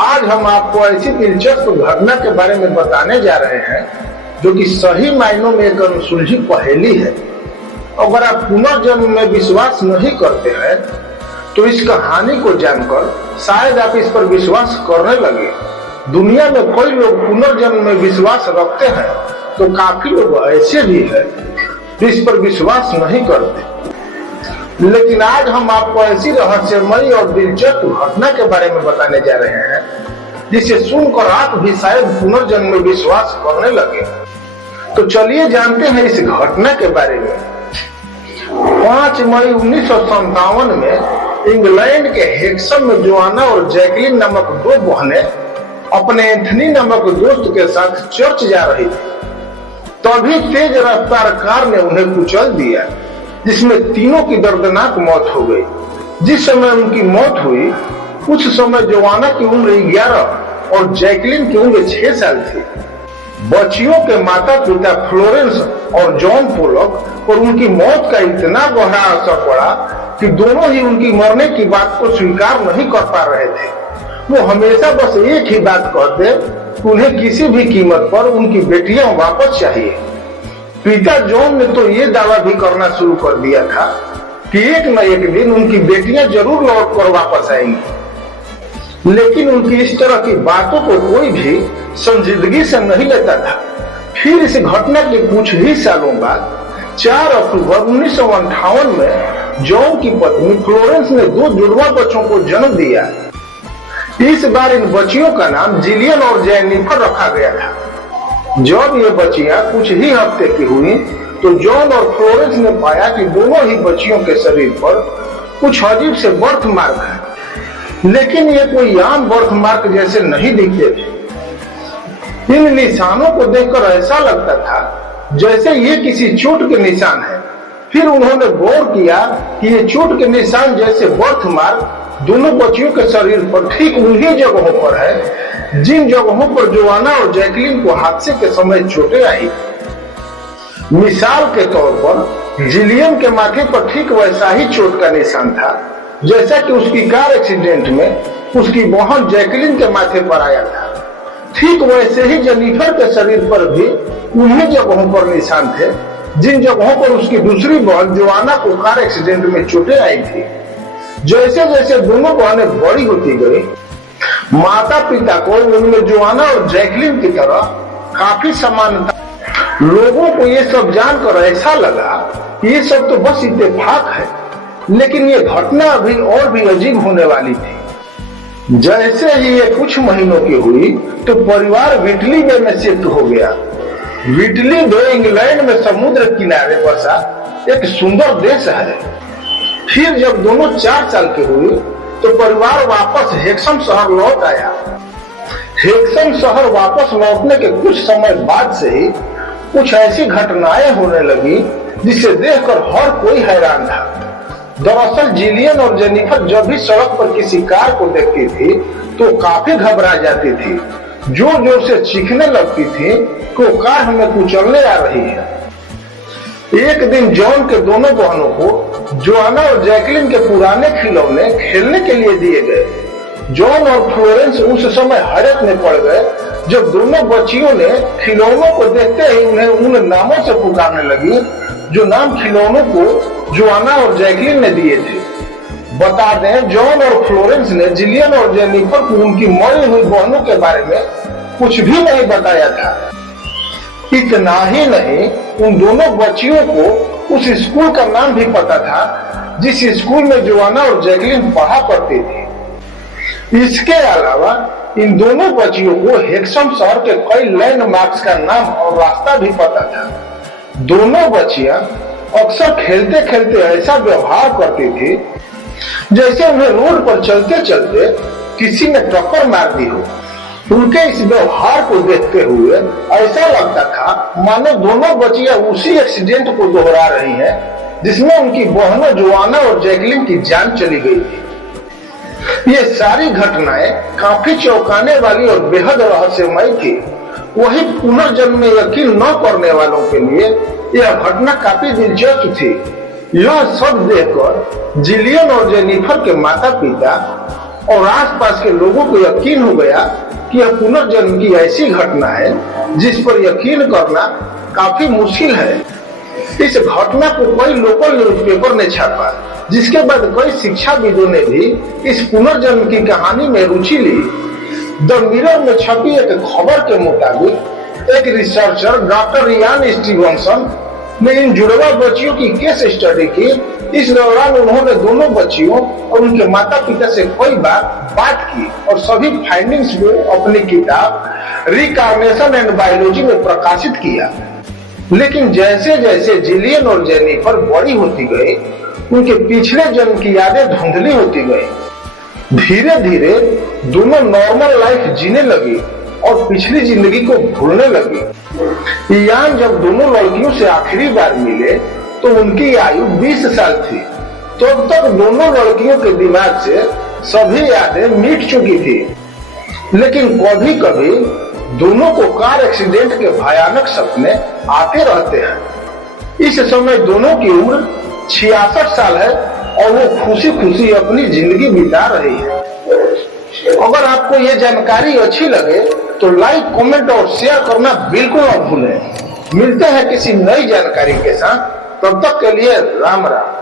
आज हम आपको ऐसी दिलचस्प घटना के बारे में बताने जा रहे हैं जो कि सही मायनों में एक अनसुलझी पहेली है। अगर आप पुनर्जन्म में विश्वास नहीं करते हैं तो इस कहानी को जानकर शायद आप इस पर विश्वास करने लगे। दुनिया में कई लोग पुनर्जन्म में विश्वास रखते हैं तो काफी लोग ऐसे भी हैं जो इस पर विश्वास नहीं करते। लेकिन आज हम आपको ऐसी रहस्यमयी और दिलचस्प घटना के बारे में बताने जा रहे हैं जिसे सुनकर आप भी शायद पुनर्जन्म में विश्वास करने लगे। तो चलिए जानते हैं इस घटना के बारे में। 5 मई 1957 में इंग्लैंड के हेक्सम में जोआना और जैकलिन नामक दो बहनें अपने एंथनी नामक दोस्त के साथ चर्च जा रही थी। तभी तेज रफ्तार कार ने उन्हें कुचल दिया, जिसमें तीनों की दर्दनाक मौत हो गई। जिस समय उनकी मौत हुई उस समय जोआना की उम्र 11 और जैकलिन की उम्र 6 साल थी। बच्चियों के माता पिता फ्लोरेंस और जॉन पोलक पर उनकी मौत का इतना गहरा असर पड़ा कि दोनों ही उनकी मरने की बात को स्वीकार नहीं कर पा रहे थे। वो हमेशा बस एक ही बात कहते कि उन्हें किसी भी कीमत पर उनकी बेटियां वापस चाहिए। पिता जॉन ने तो ये दावा भी करना शुरू कर दिया था कि एक न एक दिन उनकी बेटियां जरूर लौट कर वापस आएंगी, लेकिन उनकी इस तरह की बातों को कोई भी संजीदगी से नहीं लेता था। फिर इस घटना के कुछ ही सालों बाद 4 अक्टूबर 1958 में जॉन की पत्नी फ्लोरेंस ने 2 जुड़वा बच्चों को जन्म दिया। इस बार इन बच्चियों का नाम जिलियन और जेनिफर रखा गया था। जब ये बच्चियां कुछ ही हफ्ते की हुई तो जॉन और फ्लोरेंस ने पाया कि दोनों ही बच्चियों के शरीर पर कुछ अजीब से बर्थ मार्क है, लेकिन ये कोई आम बर्थ मार्क जैसे नहीं दिखते थे। इन निशानों को देखकर ऐसा लगता था जैसे ये किसी चोट के निशान है। फिर उन्होंने गौर किया कि ये चोट के निशान जैसे बर्थ मार्क दोनों बच्चियों के शरीर पर ठीक उन्हीं जगहों पर है जिन जगहों पर जोआना और जैकलिन को हादसे के समय चोटें आई। मिसाल के तौर पर जिलियन के माथे पर ठीक वैसा ही चोट का निशान था जैसा कि उसकी कार एक्सीडेंट में उसकी बहन जैकलिन के माथे पर आया था। ठीक वैसे ही जेनिफर के शरीर पर भी उन्हीं जगहों पर निशान थे जिन जगहों पर उसकी दूसरी बहन जोआना को कार एक्सीडेंट में चोटें आई थी। जैसे जैसे दोनों बहनें बड़ी होती गई, माता पिता को उनमें जोआना और जैकलिन की तरह काफी समानता। लोगों को ये सब जानकर ऐसा लगा कि ये सब तो बस इत्तेफाक है, लेकिन ये घटना अभी और भी अजीब होने वाली थी। जैसे ही ये कुछ महीनों की हुई तो परिवार व्हिटली बे में शिफ्ट हो गया। व्हिटली बे इंग्लैंड में समुद्र किनारे बसा एक सुंदर देश है। फिर जब दोनों 4 साल के हुए तो परिवार वापस हेक्सम शहर लौट आया। हेक्सम शहर वापस लौटने के कुछ समय बाद से ही कुछ ऐसी घटनाएं होने लगी जिसे देखकर हर कोई हैरान था। दरअसल जिलियन और जेनिफर जब भी सड़क पर किसी कार को देखती थी तो काफी घबरा जाती थी, जोर जोर से चीखने लगती थी कि वो कार हमें कुचलने आ रही है। एक दिन जॉन के दोनों बहनों को जोआना और जैकलिन के पुराने खिलौने खेलने के लिए दिए गए। जॉन और फ्लोरेंस उस समय हैरत में पड़ गए जब दोनों बच्चियों ने खिलौनों को देखते ही उन्हें उन नामों से पुकारने लगी जो नाम खिलौनों को जोआना और जैकलिन ने दिए थे। बता दें, जॉन और फ्लोरेंस ने जिलियन और जेनिफर को उनकी मरी हुई बहनों के बारे में कुछ भी नहीं बताया था। इतना ही नहीं, उन दोनों बच्चियों को उस स्कूल का नाम भी पता था जिस स्कूल में जोआना और जैकलिन पढ़ा करती थी। इसके अलावा इन दोनों बच्चियों को हेक्सम शहर के कई लैंडमार्क्स का नाम और रास्ता भी पता था। दोनों बच्चियां अक्सर खेलते खेलते ऐसा व्यवहार करती थी जैसे उन्हें रोड पर चलते चलते किसी ने टक्कर मार दी हो। उनके इस व्यवहार को देखते हुए ऐसा लगता था मानो दोनों बच्चियां उसी एक्सीडेंट को दोहरा रही हैं जिसमें उनकी बहनों जोआना और जैकलिन की जान चली गई थी। ये सारी घटनाएं काफी चौंकाने वाली और बेहद रहस्यमयी थी। वही पुनर्जन्म में यकीन न करने वालों के लिए यह घटना काफी दिलचस्प थी। यह सब देखकर जिलियन और जेनिफर के माता पिता और आसपास के लोगों को यकीन हो गया कि यह पुनर्जन्म की ऐसी घटना है जिस पर यकीन करना काफी मुश्किल है। इस घटना को कई लोकल न्यूज़पेपर ने छापा, जिसके बाद कई शिक्षाविदों ने भी इस पुनर्जन्म की कहानी में रुचि ली। द मिरर में छपी एक खबर के मुताबिक एक रिसर्चर डॉक्टर रियान स्टीवनसन ने इन जुड़वा बच्चियों की केस स्टडी की। इस दौरान उन्होंने दोनों बच्चियों और उनके माता पिता से कई बार बात की और सभी फाइंडिंग्स को अपनी किताब रिकार्नेशन एंड बायोलॉजी में प्रकाशित किया। लेकिन जैसे जैसे जिलियन और जेनिफर बड़ी होती गई, उनके पिछले जन्म की यादें धुंधली होती गई। धीरे धीरे दोनों नॉर्मल लाइफ जीने लगी और पिछली जिंदगी को भूलने लगी। इयान जब दोनों लड़कियों से आखिरी बार मिले तो उनकी आयु 20 साल थी। तब तक दोनों लड़कियों के दिमाग से सभी यादें मिट चुकी थी। लेकिन कभी कभी दोनों को कार एक्सीडेंट के भयानक सपने आते रहते हैं। इस समय दोनों की उम्र 66 साल है और वो खुशी खुशी अपनी जिंदगी बिता रही है। अगर आपको ये जानकारी अच्छी लगे तो लाइक, कमेंट और शेयर करना बिल्कुल न भूलें। मिलते हैं किसी नई जानकारी के साथ, तब तक के लिए राम राम।